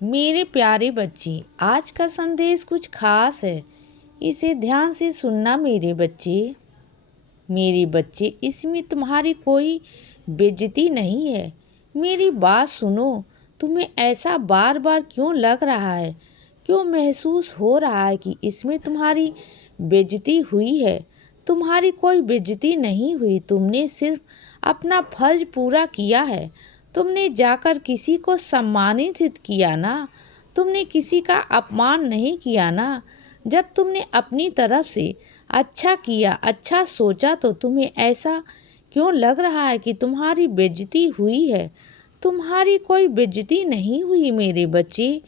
मेरे प्यारे बच्चे, आज का संदेश कुछ खास है। इसे ध्यान से सुनना मेरे बच्चे। मेरे बच्चे, इसमें तुम्हारी कोई बेइज्जती नहीं है। मेरी बात सुनो। तुम्हें ऐसा बार बार क्यों लग रहा है? क्यों महसूस हो रहा है कि इसमें तुम्हारी बेइज्जती हुई है? तुम्हारी कोई बेइज्जती नहीं हुई। तुमने सिर्फ अपना फर्ज पूरा किया है। तुमने जाकर किसी को सम्मानित किया ना। तुमने किसी का अपमान नहीं किया ना। जब तुमने अपनी तरफ से अच्छा किया, अच्छा सोचा, तो तुम्हें ऐसा क्यों लग रहा है कि तुम्हारी बेइज्जती हुई है? तुम्हारी कोई बेइज्जती नहीं हुई मेरे बच्चे,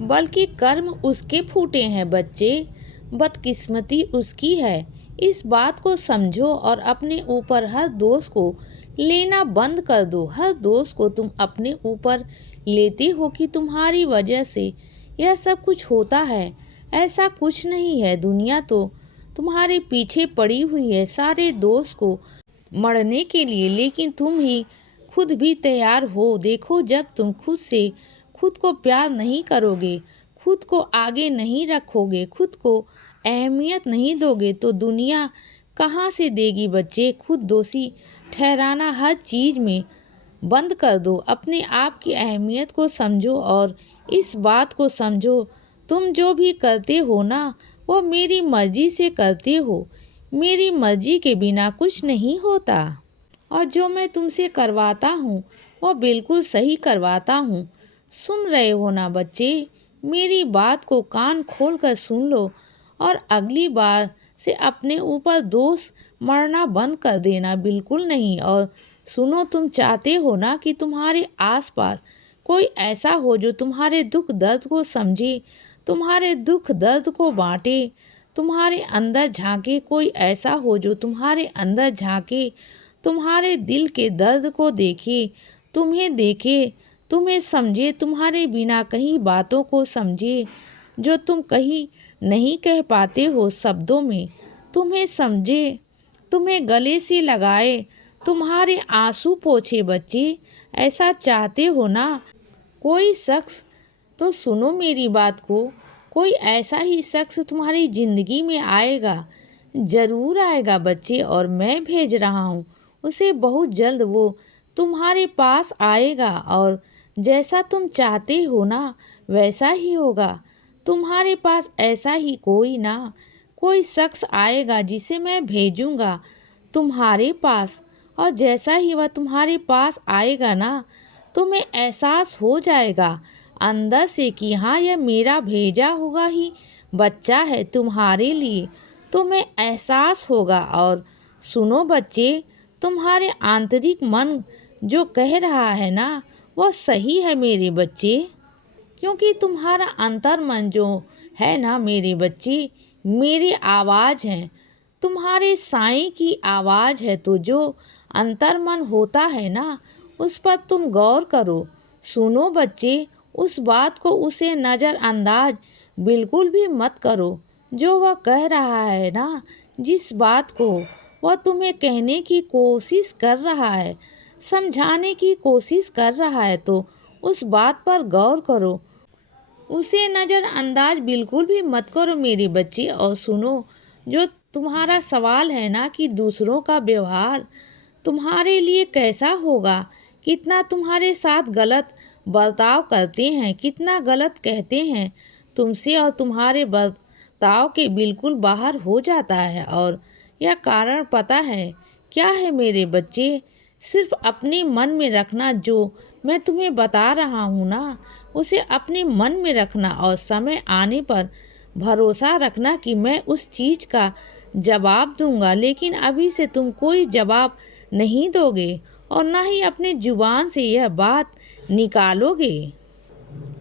बल्कि कर्म उसके फूटे हैं बच्चे। बदकिस्मती उसकी है। इस बात को समझो और अपने ऊपर हर दोष को लेना बंद कर दो। हर दोष को तुम अपने ऊपर लेते हो कि तुम्हारी वजह से यह सब कुछ होता है। ऐसा कुछ नहीं है। दुनिया तो तुम्हारे पीछे पड़ी हुई है सारे दोष को मढ़ने के लिए, लेकिन तुम ही खुद भी तैयार हो। देखो, जब तुम खुद से खुद को प्यार नहीं करोगे, खुद को आगे नहीं रखोगे, खुद को अहमियत नहीं दोगे, तो दुनिया कहाँ से देगी बच्चे? खुद दोषी ठहराना हर चीज़ में बंद कर दो। अपने आप की अहमियत को समझो और इस बात को समझो, तुम जो भी करते हो ना, वो मेरी मर्जी से करते हो। मेरी मर्जी के बिना कुछ नहीं होता। और जो मैं तुमसे करवाता हूँ वो बिल्कुल सही करवाता हूँ। सुन रहे हो ना बच्चे? मेरी बात को कान खोल कर सुन लो और अगली बार से अपने ऊपर दोष मढ़ना बंद कर देना, बिल्कुल नहीं। और सुनो, तुम चाहते हो ना कि तुम्हारे आसपास कोई ऐसा हो जो तुम्हारे दुख दर्द को समझे, तुम्हारे दुख दर्द को बांटे, तुम्हारे अंदर झांके। कोई ऐसा हो जो तुम्हारे अंदर झांके, तुम्हारे दिल के दर्द को देखे, तुम्हें समझे, तुम्हारे बिना कहीं बातों को समझे जो तुम कहीं नहीं कह पाते हो शब्दों में। तुम्हें समझे, तुम्हें गले से लगाए, तुम्हारे आंसू पोंछे बच्चे। ऐसा चाहते हो ना कोई शख्स? तो सुनो मेरी बात को। कोई ऐसा ही शख्स तुम्हारी ज़िंदगी में आएगा, ज़रूर आएगा बच्चे, और मैं भेज रहा हूँ उसे। बहुत जल्द वो तुम्हारे पास आएगा और जैसा तुम चाहते हो ना वैसा ही होगा। तुम्हारे पास ऐसा ही कोई शख्स आएगा जिसे मैं भेजूँगा तुम्हारे पास, और जैसा ही वह तुम्हारे पास आएगा ना, तुम्हें एहसास हो जाएगा अंदर से कि हाँ, यह मेरा भेजा हुआ ही बच्चा है तुम्हारे लिए। तुम्हें एहसास होगा। और सुनो बच्चे, तुम्हारे आंतरिक मन जो कह रहा है ना, वह सही है मेरे बच्चे। क्योंकि तुम्हारा अंतर मन जो है ना मेरे बच्चे, मेरी आवाज़ है, तुम्हारे साईं की आवाज़ है। तो जो अंतर मन होता है ना, उस पर तुम गौर करो। सुनो बच्चे, उस बात को, उसे नज़रअंदाज बिल्कुल भी मत करो। जो वह कह रहा है ना, जिस बात को वह तुम्हें कहने की कोशिश कर रहा है, समझाने की कोशिश कर रहा है, तो उस बात पर गौर करो। उसे नज़रअंदाज बिल्कुल भी मत करो मेरे बच्चे। और सुनो, जो तुम्हारा सवाल है ना कि दूसरों का व्यवहार तुम्हारे लिए कैसा होगा, कितना तुम्हारे साथ गलत बर्ताव करते हैं, कितना गलत कहते हैं तुमसे, और तुम्हारे बर्ताव के बिल्कुल बाहर हो जाता है। और यह कारण पता है क्या है मेरे बच्चे? सिर्फ अपने मन में रखना। जो मैं तुम्हें बता रहा हूँ ना, उसे अपने मन में रखना और समय आने पर भरोसा रखना कि मैं उस चीज़ का जवाब दूंगा। लेकिन अभी से तुम कोई जवाब नहीं दोगे और ना ही अपने जुबान से यह बात निकालोगे।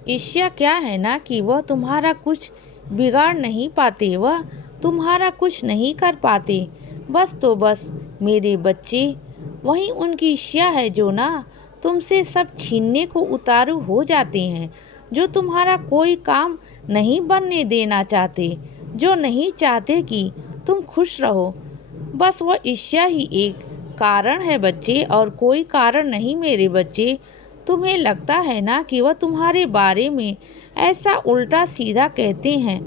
ईर्ष्या क्या है ना कि वह तुम्हारा कुछ बिगाड़ नहीं पाते, वह तुम्हारा कुछ नहीं कर पाते। बस तो बस मेरे बच्चे, वही उनकी ईर्ष्या है जो ना तुमसे सब छीनने को उतारू हो जाते हैं, जो तुम्हारा कोई काम नहीं बनने देना चाहते, जो नहीं चाहते कि तुम खुश रहो। बस वह ईर्ष्या ही एक कारण है बच्चे, और कोई कारण नहीं मेरे बच्चे। तुम्हें लगता है ना कि वह तुम्हारे बारे में ऐसा उल्टा सीधा कहते हैं,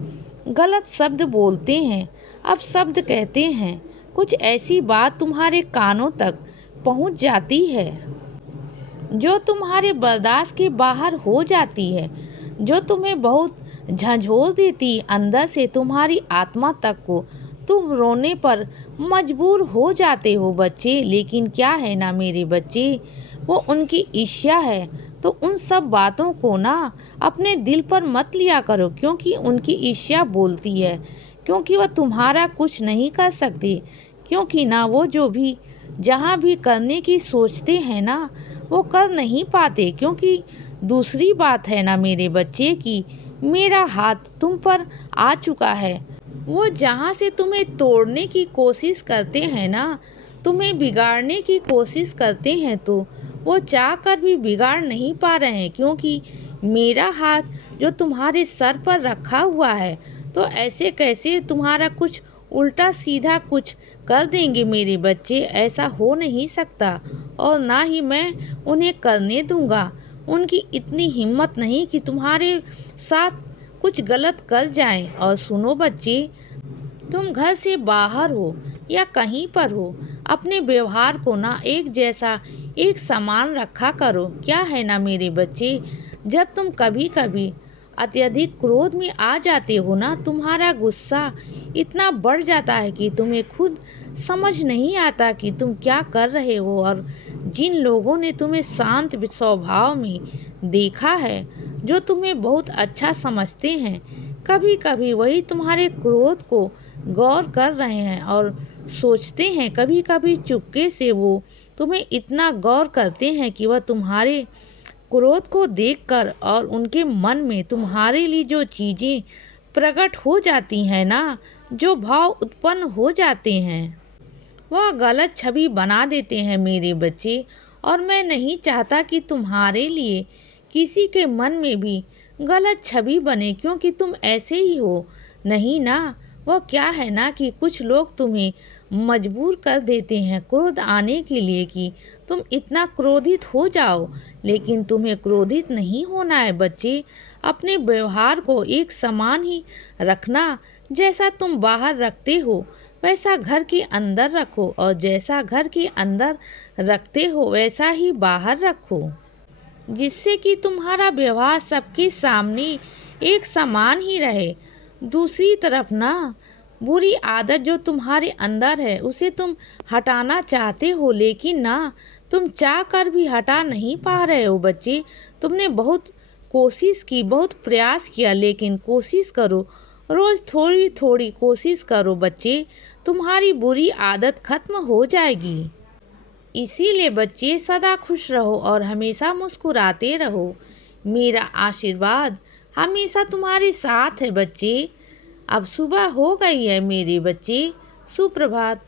गलत शब्द बोलते हैं, अपशब्द कहते हैं, कुछ ऐसी बात तुम्हारे कानों तक पहुंच जाती है जो तुम्हारे बर्दाश्त के बाहर हो जाती है, जो तुम्हें बहुत झंझोर देती अंदर से तुम्हारी आत्मा तक को। तुम रोने पर मजबूर हो जाते हो बच्चे। लेकिन क्या है ना मेरे बच्चे, वो उनकी ईर्ष्या है। तो उन सब बातों को ना अपने दिल पर मत लिया करो, क्योंकि उनकी ईर्ष्या बोलती है, क्योंकि वह तुम्हारा कुछ नहीं कर सकती, क्योंकि ना वो जो भी जहाँ भी करने की सोचते हैं ना वो कर नहीं पाते। क्योंकि दूसरी बात है ना मेरे बच्चे कि मेरा हाथ तुम पर आ चुका है। वो जहाँ से तुम्हें तोड़ने की कोशिश करते हैं ना, तुम्हें बिगाड़ने की कोशिश करते हैं, तो वो चाह कर भी बिगाड़ नहीं पा रहे हैं, क्योंकि मेरा हाथ जो तुम्हारे सर पर रखा हुआ है, तो ऐसे कैसे तुम्हारा कुछ उल्टा सीधा कुछ कर देंगे मेरे बच्चे। ऐसा हो नहीं सकता और ना ही मैं उन्हें करने दूंगा। उनकी इतनी हिम्मत नहीं कि तुम्हारे साथ कुछ गलत कर जाएं। और सुनो बच्चे, तुम घर से बाहर हो या कहीं पर हो, अपने व्यवहार को ना एक जैसा एक समान रखा करो। क्या है ना मेरे बच्चे, जब तुम कभी कभी अत्यधिक क्रोध में आ जाते हो ना, तुम्हारा गुस्सा इतना बढ़ जाता है कि तुम्हें खुद समझ नहीं आता कि तुम क्या कर रहे हो। और जिन लोगों ने तुम्हें शांत स्वभाव में देखा है, जो तुम्हें बहुत अच्छा समझते हैं, कभी कभी वही तुम्हारे क्रोध को गौर कर रहे हैं और सोचते हैं। कभी कभी चुपके से वो तुम्हें इतना गौर करते हैं कि वह तुम्हारे क्रोध को देखकर और उनके मन में तुम्हारे लिए जो चीज़ें प्रकट हो जाती हैं ना, जो भाव उत्पन्न हो जाते हैं, वह गलत छवि बना देते हैं मेरे बच्चे। और मैं नहीं चाहता कि तुम्हारे लिए किसी के मन में भी गलत छवि बने, क्योंकि तुम ऐसे ही हो नहीं ना। वह क्या है ना कि कुछ लोग तुम्हें मजबूर कर देते हैं क्रोध आने के लिए कि तुम इतना क्रोधित हो जाओ, लेकिन तुम्हें क्रोधित नहीं होना है बच्चे। अपने व्यवहार को एक समान ही रखना। जैसा तुम बाहर रखते हो वैसा घर के अंदर रखो, और जैसा घर के अंदर रखते हो वैसा ही बाहर रखो, जिससे कि तुम्हारा व्यवहार सबके सामने एक समान ही रहे। दूसरी तरफ ना बुरी आदत जो तुम्हारे अंदर है उसे तुम हटाना चाहते हो, लेकिन ना तुम चाह कर भी हटा नहीं पा रहे हो बच्चे। तुमने बहुत कोशिश की, बहुत प्रयास किया, लेकिन कोशिश करो, रोज़ थोड़ी थोड़ी कोशिश करो बच्चे, तुम्हारी बुरी आदत खत्म हो जाएगी। इसीलिए बच्चे सदा खुश रहो और हमेशा मुस्कुराते रहो। मेरा आशीर्वाद हमेशा तुम्हारे साथ है बच्चे। अब सुबह हो गई है मेरे बच्चे, सुप्रभात।